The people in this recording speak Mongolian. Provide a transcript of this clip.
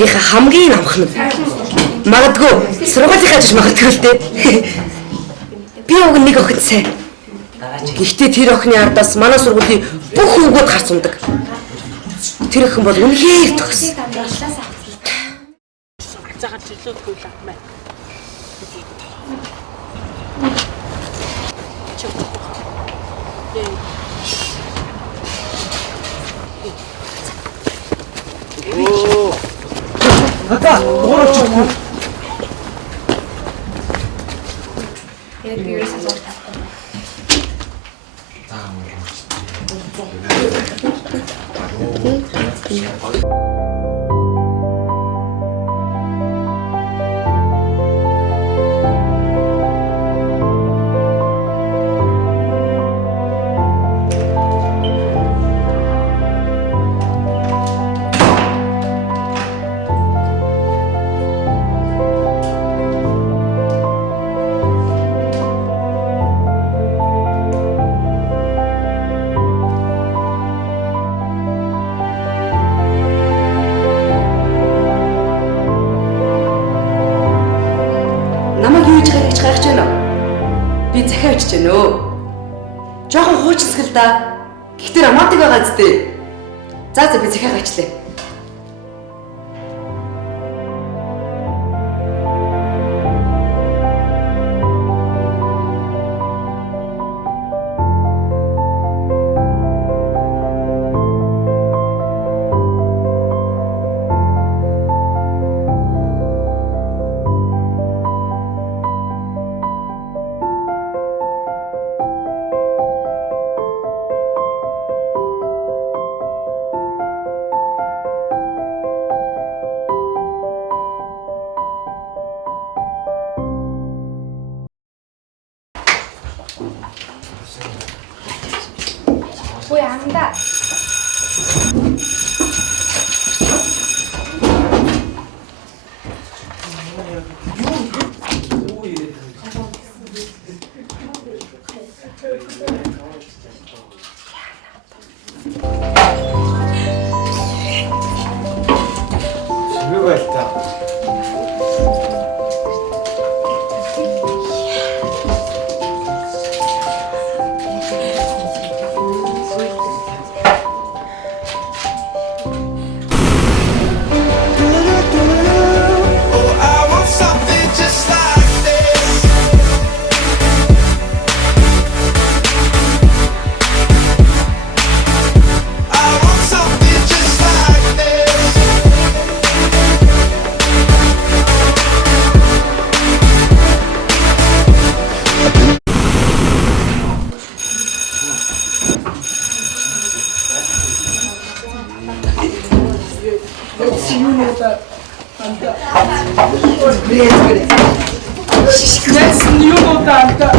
ангийнхаа хамгийн амхан. Магадгүй сургуулийн ажиж магадгүй л дээ. Би уг нэг охид сайн. Гэхдээ тэр охины ардаас манай сургуулийн бүх хүүгүүд гарч ундаг. Тэр охин бол үнэхээр төгс. Цагаат чөлөөгүй л амаа. Оо. Ата, өөрөө чихгүй. Би захиа очиж гэнэ өө. Жохон хуучсгал да. Гэхдээ романтик байгаа зү. За би захиа гачлаа. Ой, анда. Юу байл та? Yes, new Anta.